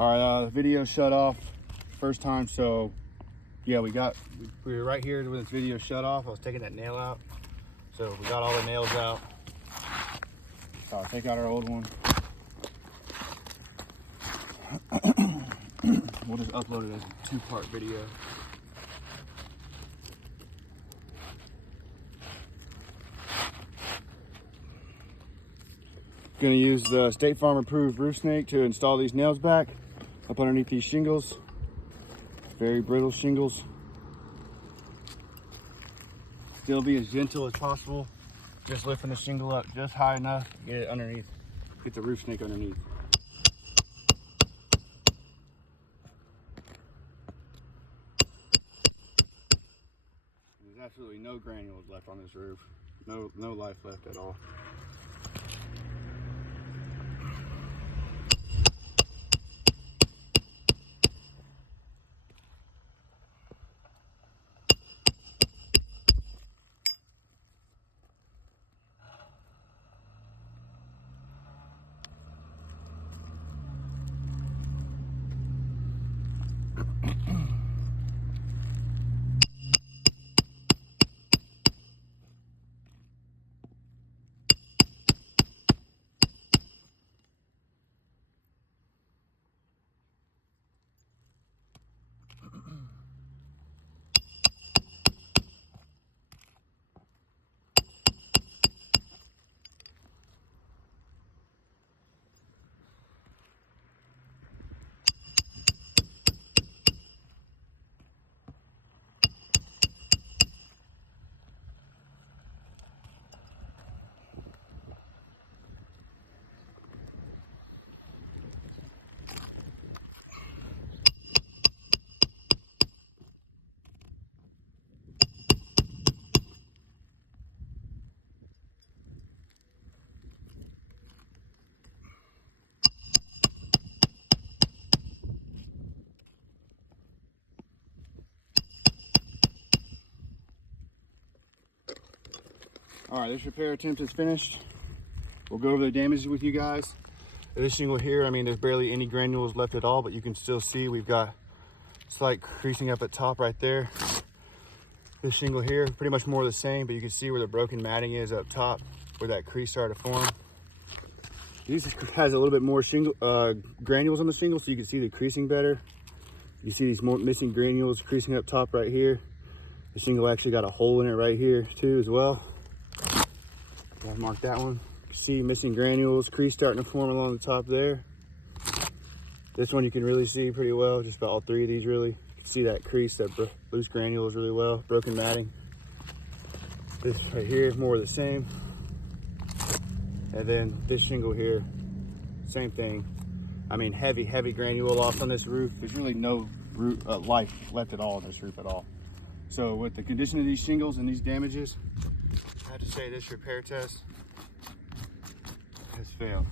All right, the video shut off first time, so yeah, we were right here when this video shut off. I was taking that nail out, so we got all the nails out. So I'll take out our old one. We'll just upload it as a two-part video. Gonna use the State Farm approved roof snake to install these nails back up underneath these shingles. Very brittle shingles. Still be as gentle as possible. Just lifting the shingle up just high enough to get it underneath, get the roof snake underneath. There's absolutely no granules left on this roof. No life left at all. All right, this repair attempt is finished. We'll go over the damages with you guys. This shingle here, I mean, there's barely any granules left at all, but you can still see we've got slight creasing up at top right there. This shingle here, pretty much more of the same, but you can see where the broken matting is up top, where that crease started to form. This has a little bit more shingle granules on the shingle, so you can see the creasing better. You see these more missing granules creasing up top right here. The shingle actually got a hole in it right here too as well. I'll mark that one. See missing granules, crease starting to form along the top there. This one you can really see pretty well, just about all three of these really. You can see that crease, that loose granules really well, broken matting. This right here is more of the same. And then this shingle here, same thing. I mean, heavy granule loss on this roof. There's really no life left at all on this roof at all. So with the condition of these shingles and these damages, I have to say this repair test has failed.